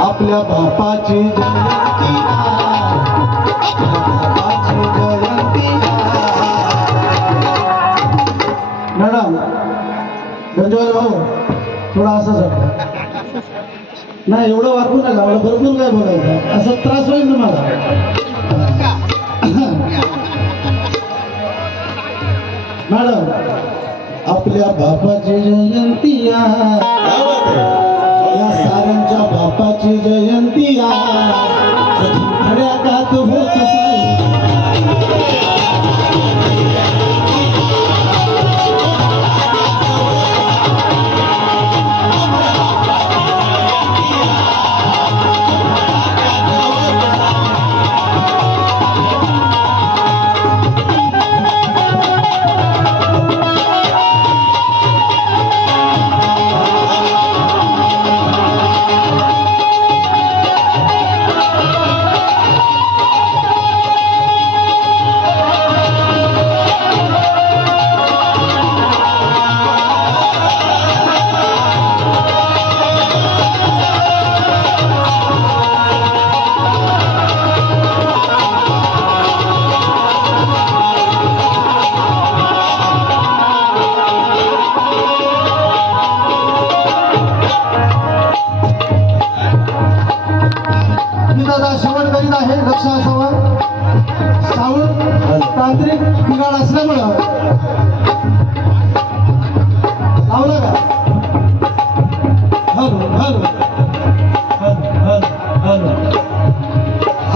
आपल्या बापाची जयंती आपल्या बापाची जयंती मॅडम गंजवाल भाऊ थोडा असं नाही एवढं वाकू नका मला भरपूर काय बोलायचं असं त्रास होईल तुम्हाला मॅडम आपल्या बापाची जयंती या साऱ्यांच्या बापाची जयंती खड्याकात होत शेवट करीत आहे लक्ष असावं साऊंड तांत्रिक बिघाड असल्यामुळं लावलं का हॅलो हॅलो हॅलो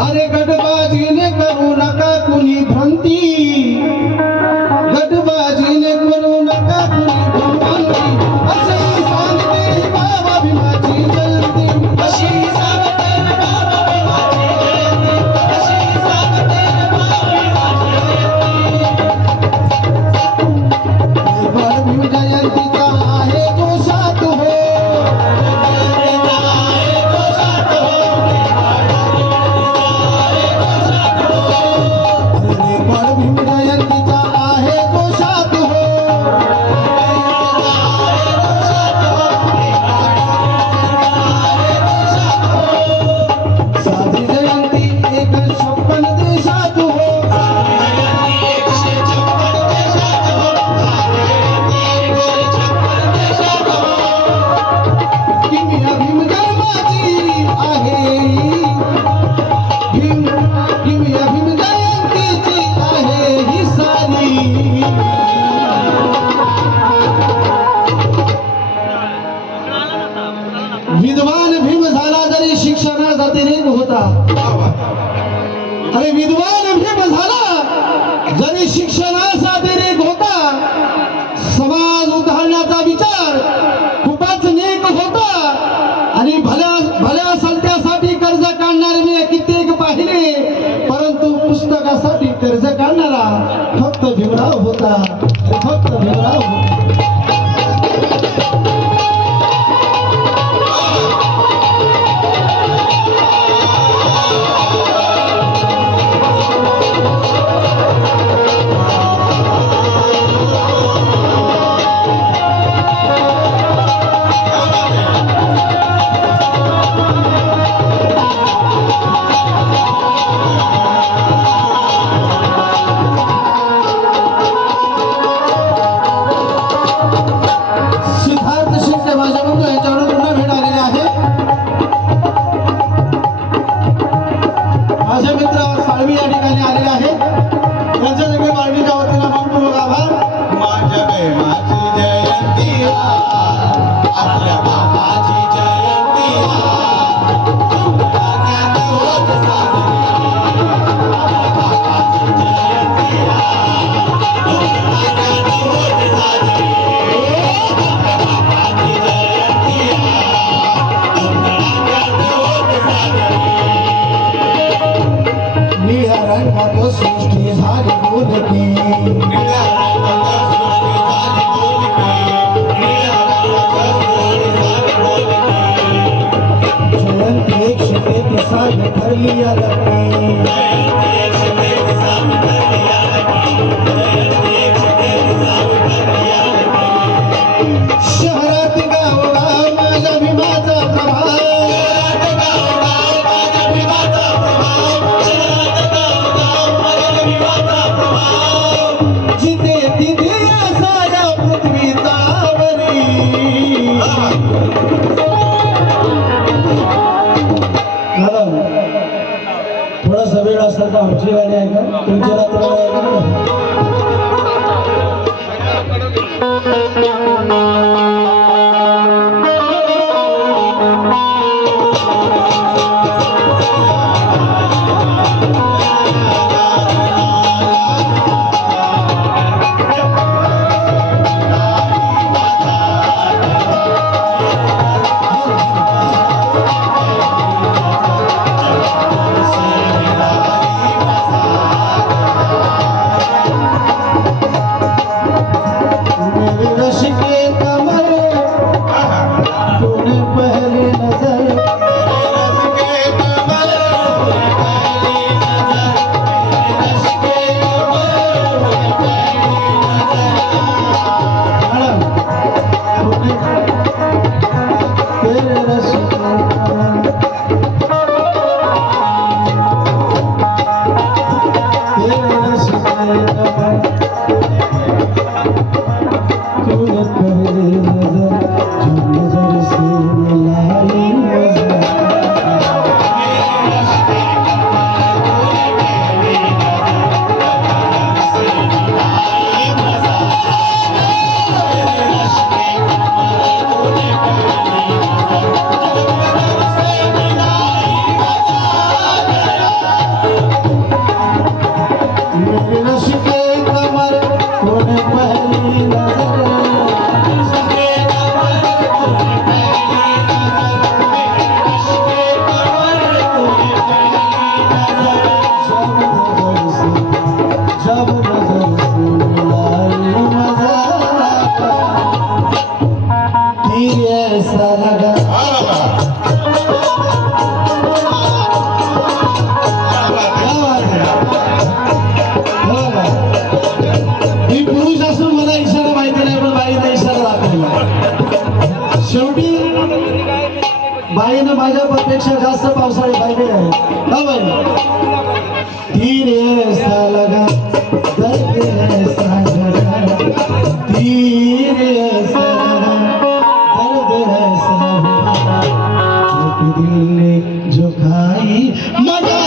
अरे गटबाजीने करू नका कुणी भ्रांती गटबाजीने करू नका कुणी भ्रांती अशी सांगते बाबा भीमाची जयंती अशी विद्वान भीम झाला जरी शिक्षणाचा अतिरेक होता अरे विद्वान भीम झाला जरी शिक्षणाचा अतिरेक होता समाज उद्धारण्याचा विचार खूपच नेक होता आणि भल्या सलत्यासाठी कर्ज काढणारे मी कित्येक पाहिले परंतु पुस्तकासाठी कर्ज काढणारा फक्त भीमराव होता फक्त भीमराव होता साग भरली आली शहरात गावगाव माझ्या भीमाचा प्रभाव जिथे तिथे या साऱ्या पृथ्वीचा वरी थोडासा वेळ असेल तर आमची गाणी ऐका तुमच्या रात्र शेवटी बाईनं माझ्यापेक्षा जास्त पावसाळी पाहिजे आहे का बाई धीरे ऐसा लगा दर्द ऐसा लगा धीरे ऐसा लगा दर्द ऐसा हुआ जो दिल ने जो खाई मजा